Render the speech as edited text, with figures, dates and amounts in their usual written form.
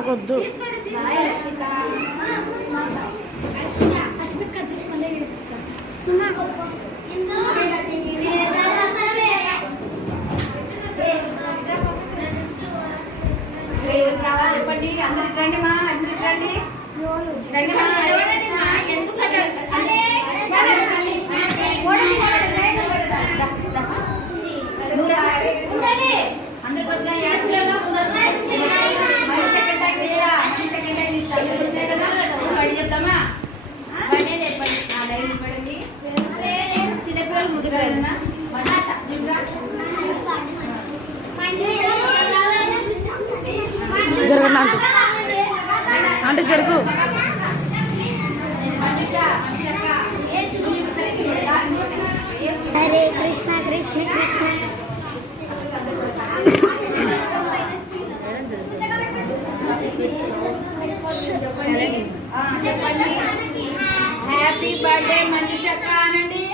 నాకొద్దు. చెప్పండి అందరికి రండి మా అందరికి రండి రండి మా అందరికి వచ్చిన సెకండ్ టైం బడి చెప్తామా చెప్పండి చిన్నపిల్లలు ముద్దుగా జరగండి అంటే జరుగు. హరే కృష్ణ కృష్ణ కృష్ణ. చెప్పండి హ్యాపీ బర్త్డే మనీషక్క అనండి.